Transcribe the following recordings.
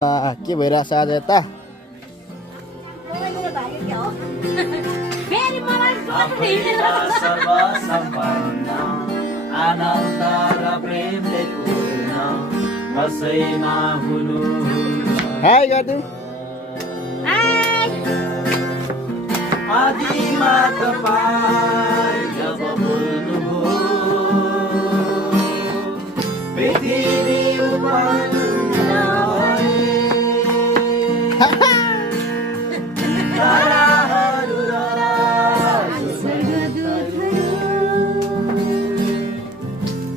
के भइरहेछ आज यता सर्व सम्पन्न आनन्द र प्रेमले पूर्ण कसैमा हुनु हाई गर्नु आदिमा तपाईँ जब बोल्नुभयो पृथ्वी उत्पन्न ताराहरू र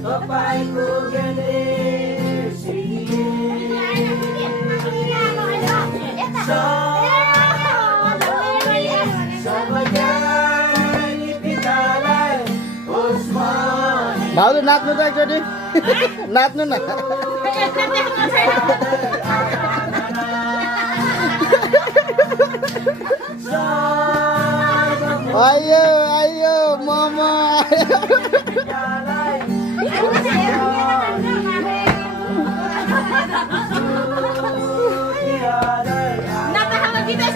तपाईँको ज्ञानले सर्वज्ञानी पितालाई होसमा भाउजू नाच्नु त एकचोटि नाच्नु न आयो आयो मामा Kita